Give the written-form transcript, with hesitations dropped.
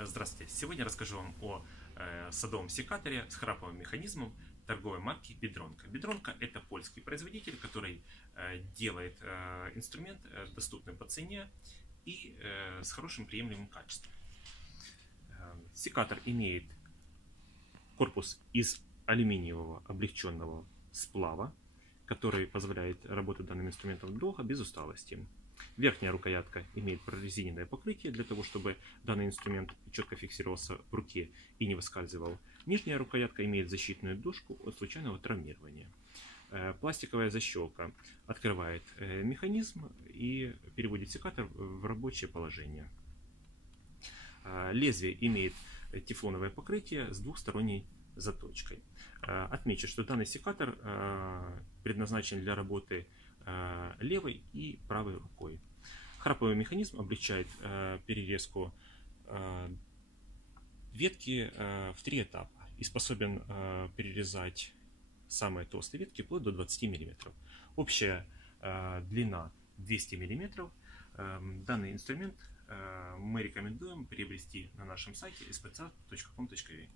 Здравствуйте! Сегодня расскажу вам о садовом секаторе с храповым механизмом торговой марки Biedronka. Biedronka — это польский производитель, который делает инструмент доступным по цене и с хорошим приемлемым качеством. Секатор имеет корпус из алюминиевого облегченного сплава, который позволяет работать данным инструментом долго, без усталости. Верхняя рукоятка имеет прорезиненное покрытие для того, чтобы данный инструмент четко фиксировался в руке и не выскальзывал. Нижняя рукоятка имеет защитную дужку от случайного травмирования. Пластиковая защелка открывает механизм и переводит секатор в рабочее положение. Лезвие имеет тефлоновое покрытие с двухсторонней заточкой. Отмечу, что данный секатор предназначен для работы левой и правой рукой. Храповый механизм облегчает перерезку ветки в 3 этапа и способен перерезать самые толстые ветки вплоть до 20 мм. Общая длина 200 мм. Данный инструмент мы рекомендуем приобрести на нашем сайте spca.com.ua.